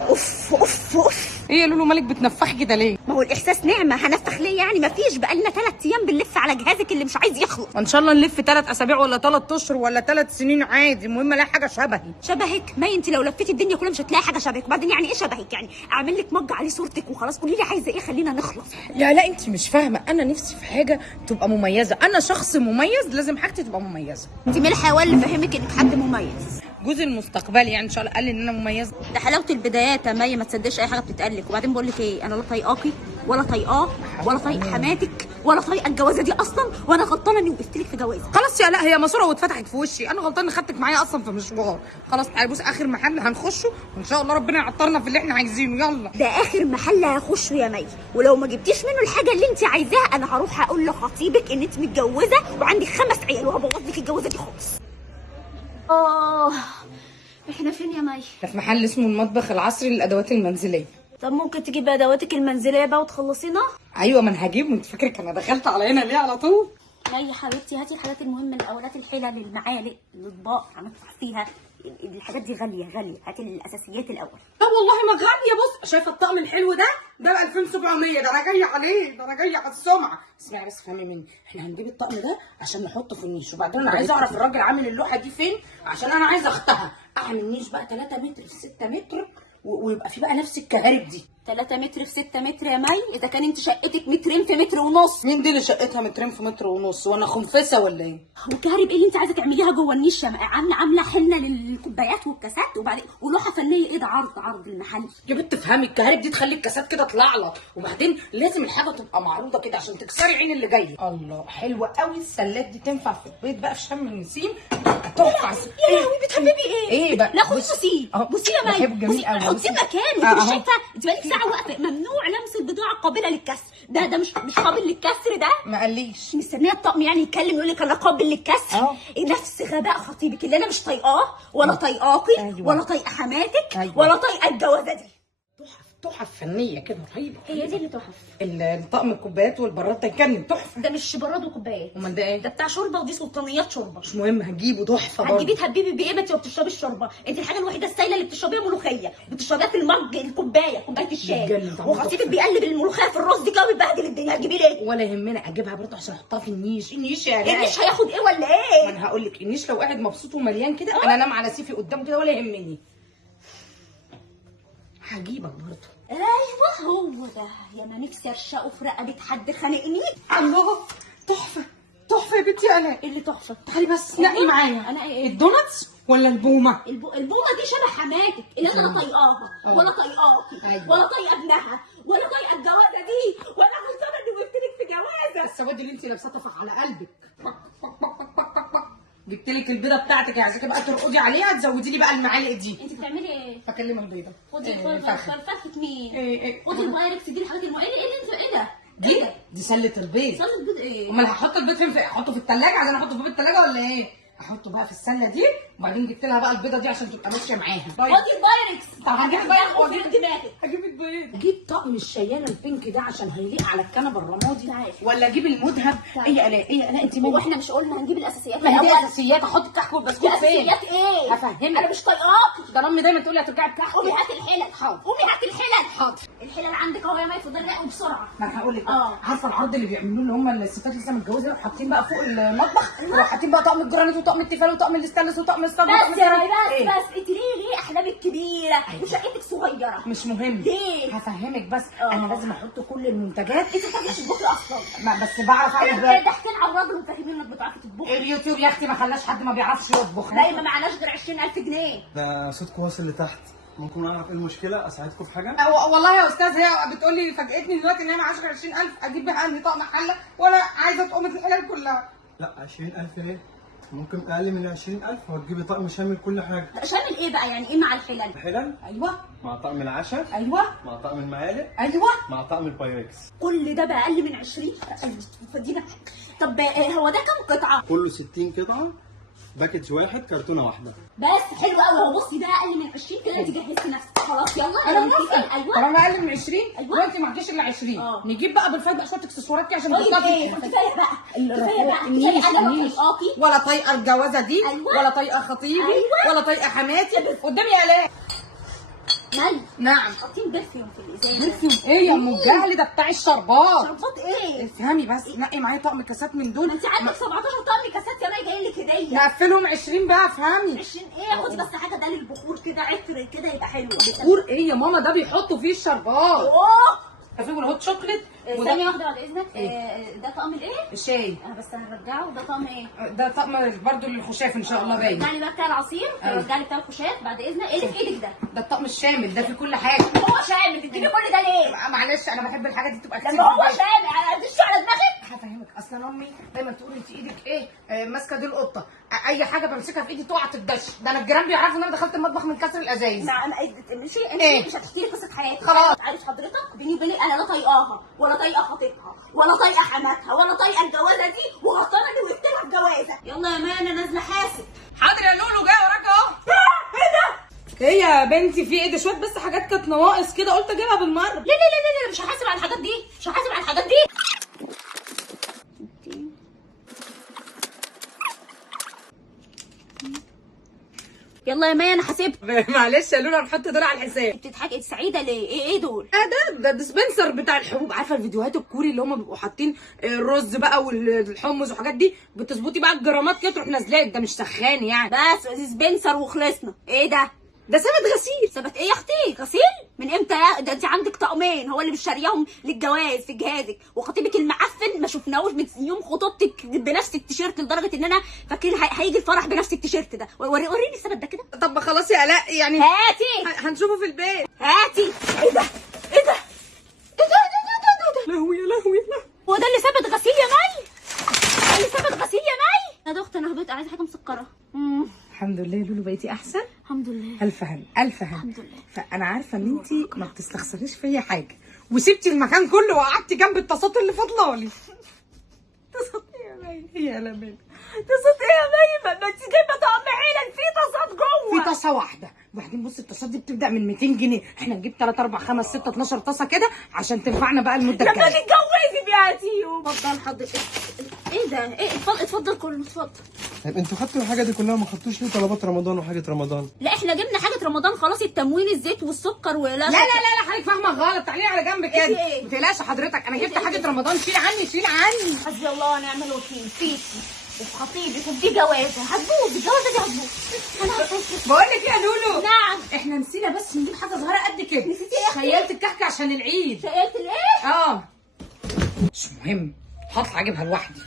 اوف اوف اوف. ايه يا لولو مالك بتنفخي كده ليه؟ ما هو الاحساس نعمه، هنفخ ليه يعني؟ ما فيش، بقالنا 3 ايام بنلف على جهازك اللي مش عايز يخلص. وان شاء الله نلف 3 اسابيع ولا 3 اشهر ولا 3 سنين عادي، المهم الاقي حاجه شبهي. شبهك؟ ما انت لو لفيتي الدنيا كلها مش هتلاقي حاجه شبهك. وبعدين يعني ايه شبهك؟ يعني اعمل لك مج عليه صورتك وخلاص؟ قولي لي عايزه ايه خلينا نخلص. لا انت مش فاهمه، انا نفسي في حاجه تبقى مميزه، انا شخص مميز لازم حاجتي تبقى مميزه. انت مين الحيوان اللي فهمك انك حد مميز؟ جوزي المستقبلي يعني ان شاء الله قال لي ان انا مميزه. ده حلاوه البدايات يا مي، ما تصدقش اي حاجه بتتقال لك. وبعدين بقول لك ايه، انا لا طايقاكي ولا طايقاه ولا طايق حماتك ولا طايقه الجوازه دي اصلا، وانا غلطانه اني وقفت لك في جوازك. خلاص يا لا، هي ماسوره واتفتحت في وشي، انا غلطانه خدتك معايا اصلا في مشوار. خلاص تعالي بص، اخر محل هنخشه وان شاء الله ربنا يعطرنا في اللي احنا عايزينه. يلا ده اخر محل هخشه يا مي، ولو ما جبتيش منه الحاجه اللي انت عايزاها انا هروح اقول لخطيبك ان انت متجوزه وعندك 5 عيال وهبوظ لك الجوازه دي خالص. احنا فين يا مي؟ ده في محل اسمه المطبخ العصري للادوات المنزليه. طب ممكن تجيبي ادواتك المنزليه بقى وتخلصينا؟ ايوه ما انا هجيب، وانت فاكرك انا دخلت على هنا ليه على طول؟ مي حبيبتي هاتي الحاجات المهمه الاولات، الحلل، المعالق، الاطباق، هندفع فيها. الحاجات دي غاليه غاليه، هاتي الاساسيات الاول. لا والله ما غاليه. بص شايفه الطقم الحلو ده ب 2700، ده انا جايه عليه، ده انا جايه على السمعه. اسمعي بس فهمي مني، احنا هنجيب الطقم ده عشان نحطه في النيش، وبعدين انا عايزه اعرف الراجل عامل اللوحه دي فين، عشان انا عايزه اختها. اعمل نيش بقى 3 متر في 6 متر ويبقى في بقى نفس الكهارب دي. 3 متر في 6 متر يا مي؟ اذا كان انت شقتك مترين في متر ونص. مين دي اللي شقتها مترين في متر ونص؟ وانا خنفسه ولا ايه؟ وكهرب ايه اللي انت عايزه تعمليها جوه النيش يا مي؟ عامله حنه للكوبايات والكاسات، وبعدين ولوحه فنيه ايه ده؟ عرض المحل. يا بنت افهمي، الكهارب دي تخلي الكاسات كده تلعلط، وبعدين لازم الحاجه تبقى معروضه كده عشان تكسري عين اللي جاي. الله حلوه قوي السلات دي، تنفع في البيت بقى في شم النسيم. تحفه. يا لهوي بتحببي ايه؟ ايه بقى؟ لا خدي بصي بصي يا مي، بحب جميل قوي. حطيه مكانه. انت مش شايفه؟ انت بقالك ساعه واقفه. ممنوع لمس البضاعه قابله للكسر. ده مش قابل للكسر ده. ما قاليش. مستنيه الطقم يعني يتكلم يقول لك انا قابل للكسر. نفس غباء خطيبك اللي انا مش طايقاه ولا طايقاكي ولا طايقه حماتك ولا طايقه الجوازه دي. تحف فنيه كده رهيبه. هي دي اللي تحف. الطقم الكوبايات والبراد كان تحفه. ده مش براد وكوبايات، امال ده ايه؟ ده بتاع شوربه، ودي سلطانيات شوربه. مش مهم هجيبه تحفه برضه. هتجيبيه تهببي بايه؟ ما انت ما بتشربيش الشوربه، انت الحاجه الوحيده السايله اللي بتشربيها ملوخيه، بتشربيها في المج، الكوبايه، كوبايه الشاي. وخطيبك بيقلب الملوخيه في الرز دي كده وبيبهدل الدنيا. هتجيبيه ليه؟ ولا يهمنا، اجيبها برضه عشان احطها في النيش. النيش يا ريت. النيش هياخد ايه ولا ايه؟ ما انا هقول لك، النيش لو قاعد مبسوط ومليان كده انا انام على سيفي قدامه كده ولا يهمني. هجيبك برضه. ايوه هو ده. يا ما نفسي ارشقه في رقبه حد خانقني. الله تحفه تحفه يا بنتي. انا ايه اللي تحفه؟ تعالي بس نقي معايا. انا ايه؟ الدوناتس ولا البومه؟ البومه دي شبه حماتك اللي انا لا طايقاها ولا طايقاكي ولا طايقه ابنها ولا طايقه الجوازه دي، وانا غلطانه اني وقفت لك في جوازه. السواد اللي انت لابساه طفح على قلبك. جبت لك البيضه بتاعتك، يا عايزاكي بقى ترقدي عليها، تزودي لي بقى المعالق دي. انت بتعملي ايه؟ بكلم البيضه. خدي فرفشه مين؟ ايه خدي البايركس دي، الحاجات المعينه. ايه اللي انت ايه ده؟ دي سله البيض. سله البيض ايه؟ امال هحط البيض فين؟ احطه في الثلاجه؟ عايزين احطه في باب الثلاجه ولا ايه؟ احطه بقى في السله دي، وبعدين جبت لها بقى البيضه دي عشان تبقى ماشيه معاها. خدي البايركس. طب هجيب البايركس واجيب دماغك. هجيب البيض. اجيب طقم الشيانه البينك ده عشان هيليق على الكنبه الرمادي، تعالي. ولا اجيب المذهب؟ ايه الاء انت مالك؟ واحنا مش قلنا هنجيب الاساسيات ما هي دي الاول؟ اساسيات. احط الكحك والبسكوت فين؟ اساسيات ايه؟ هفهمك. انا مش طايقاكي. ده امي دايما تقول لي هترجعي بكحك. قومي هاتي الحلل. حاضر. قومي هاتي الحلل. حاضر. الحلل عندك اهو يا مي، اتفضلي نقي بسرعه. ما انا هقول لك عارفه العرض اللي بيعملوه اللي هم الستات لسه متجوزه، حاطين بقى فوق المطبخ وحاطين بقى طقم الجرانيت وطقم التيفال وطقم الاستانلس وطقم الصاج وطقم بس يا مي إيه؟ بس انت ليه احلامك كبيره وشقتك صغيره؟ مش مهم. ليه؟ هفهمك بس. انا لازم احط كل المنتجات. انت ما بتعرفيش تطبخي اصلا. بس بعرف اعمل بقى. ضحكين على الراجل وفاهمين انك بتعرفي تطبخي. اليوتيوب يا اختي ما خلاش حد ما بيعرفش يطبخ. لا ما معناش غير 20000 جنيه. ده صوتكم واصل لتحت، ممكن اعرف ايه المشكله؟ اساعدكم في حاجه؟ والله يا استاذ هي بتقول لي فاجئتني دلوقتي ان هي معاش غير 20000 اجيب بيها انهي طقم حله، وانا عايزه تقومه الحلال كلها. لا 20000 ليه؟ ممكن اقل من 20000 وتجيبي طقم شامل كل حاجه. شامل ايه بقى؟ يعني ايه مع الحلال؟ الحلل ايوه مع طقم العشاء، ايوه مع طقم المعالق، ايوه مع طقم البايركس. كل ده بأقل من 20؟ فدينا. طب هو ده كام قطعه؟ كله 60 قطعه، باكج واحد، كرتونه واحده. بس حلو قوي. هو بصي ده اقل من 20 كده انت جهزتي نفسك خلاص. يلا انا موافقه. ايوه طالما اقل من 20 أيوة. وانت معكيش الا 20 نجيب بقى بالفايده شويه اكسسوارات كده عشان طيب ايه؟ كفايه بقى كفايه بقى. النيش انا النيش. ولا طايقه الجوازه دي. أيوة. ولا طايقه خطيبي. أيوة. ولا طايقه حماتي قدامي الاء. مي نعم. حاطين برفيوم في الازازه. برفيوم ايه يا ام الجهل؟ ده بتاع الشربات. شربات ايه؟ افهمي بس، نقي معايا طقم كاسات من دول. انت عندك 17 طقم كاسات يا مي جاي لك هديه. نقفلهم 20 بقى، افهمي. 20 ايه؟ خدي بس حاجه ده للبخور كده، عطر كده يبقى حلو. بخور ايه يا ماما؟ ده بيحطوا فيه الشربات. اوه في الهوت شوكليت. ثانية واحدة بعد إذنك. ده طقم الإيه؟ الشاي. بس هنرجعه. ده طقم إيه؟ ده طقم برضو للخشاف ان شاء الله باين. رجع لي بقى بتاع العصير، رجع لي بتاع الخشاف بعد إذنك. إيه اللي في إيدك ده؟ ده الطقم الشامل، ده فيه كل حاجه. هو شامل، بتجيبي كل ده ليه؟ معلش انا بحب الحاجات دي تبقى كتير. لما هو شامل انا ادش على دماغك. هفهمك، اصلا امي دايما تقول انت ايدك ايه، ماسكه دي القطه، اي حاجه بمسكها في ايدي تقع تدش. ده انا الجيران بيعرفوا ان انا دخلت المطبخ من كسر الازايز. نعم. ماشي انت إيه؟ مش هتحكي لي قصه حياتك خلاص. عارف حضرتك بيني وبينك انا لا طايقاها ولا طايقه خطيبها ولا طايقه حماتها ولا طايقه الجوازه دي، وغلطانه اني وقفت لها الجوازه. يلا يا مان انا نازله حاسب. حاضر يا لولو، جاي وراك اهو. ايه ده؟ ايه يا بنتي في ايه؟ ده شويه بس حاجات كانت نواقص كده، قلت اجيبها بالمره. لا لا لا لا مش هحاسب على الحاجات دي، مش هحاسب على الحاجات دي. يلا يا ماي انا حاسبت. معلش يا لولو، انا بحط دول على الحساب. بتضحكي سعيده ليه؟ ايه دول؟ ده ديسبنسر بتاع الحبوب. عارفه الفيديوهات الكوري اللي هم بيبقوا حاطين الرز بقى والحمص والحاجات دي، بتظبطي بقى الجرامات كده تروح نازلات. ده مش سخان يعني. بس سبنسر وخلصنا. ايه ده؟ ده ثبت غسيل. ثبت ايه يا اختي؟ غسيل؟ من امتى ده انت عندك طقمين هو اللي مش شارياهم للجواز في جهازك، وخطيبك المعفن ما شفناهوش من يوم خطوبتك بنفس التيشيرت، لدرجه ان انا فاكرين هيجي الفرح بنفس التيشيرت ده. وريني الثبت ده كده. طب خلاص يا الاء يعني هاتي هنشوفه في البيت. هاتي. ايه ده؟ ايه ده؟ ايه ده؟ لهوي يا لهوي يا لهوي. هو ده اللي ثبت غسيل يا مي؟ ده اللي ثبت غسيل يا مي؟ يا دكتور انا هبط عايزه حاجه مسكره. الحمد لله يا لولو بقيتي احسن. الحمد لله. الف هن الف هن. الحمد لله. فانا عارفه ان انت ما بتستخسريش فيا حاجه، وسبتي المكان كله وقعدتي جنب الطاسات اللي فاضلالي. طاسات ايه يا مي؟ يا لمن طاسات ايه يا مي؟ ما انت جايبه طقم عيلك فيه طاسات جوه. في طاسه واحده، وبعدين بصي الطاسات دي بتبدا من 200 جنيه، احنا نجيب 3 4 5 6 12 طاسه كده عشان تنفعنا بقى المده لما الجايه. تتجوزي بيعتيهم. اتفضل حضرتك. ايه ده؟ ايه؟ اتفضل كله اتفضل. طيب انتوا خدتوا الحاجه دي كلها، ما خدتوش ليه طلبات رمضان وحاجه رمضان؟ لا احنا جبنا حاجه رمضان خلاص، التموين الزيت والسكر ولا لا لا لا لا، حضرتك فاهمه غلط. تعالي على جنب كده. ايه؟ ما تقلقش حضرتك، انا جبت حاجه رمضان. شيل عني شيل عني. حسبي الله ونعم الوكيل فيكي وفي خطيبك، وفي جوازه هتبوظ. الجوازه دي هتبوظ. انا هتبوظ. بقول لك ايه يا لولو؟ نعم. احنا نسينا بس نجيب حاجه صغيره قد كده. نسيتي ايه يا اختي؟ خيلت الكحك عشان العيد. شقلت الايه؟ مش مهم، هطلع اجيبها لوحدي.